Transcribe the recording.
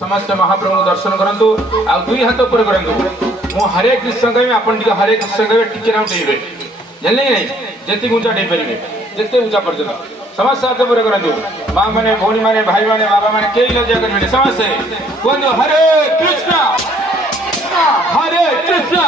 समस्त महाप्रभु दर्शन करंतु आ दुई हाथ ऊपर करंतु मु हरे कृष्ण कहबे आपण टिके हरे कृष्ण कहबे टिके नाउ डेबे जानले नहीं जेति ऊंचा डे परिबे जेते ऊंचा पर्यंत समस्त हाथ ऊपर करंतु मां माने भौणी माने भाई माने बाबा माने केई लज्जा करबे समस्त कोन हरे कृष्ण हरे कृष्ण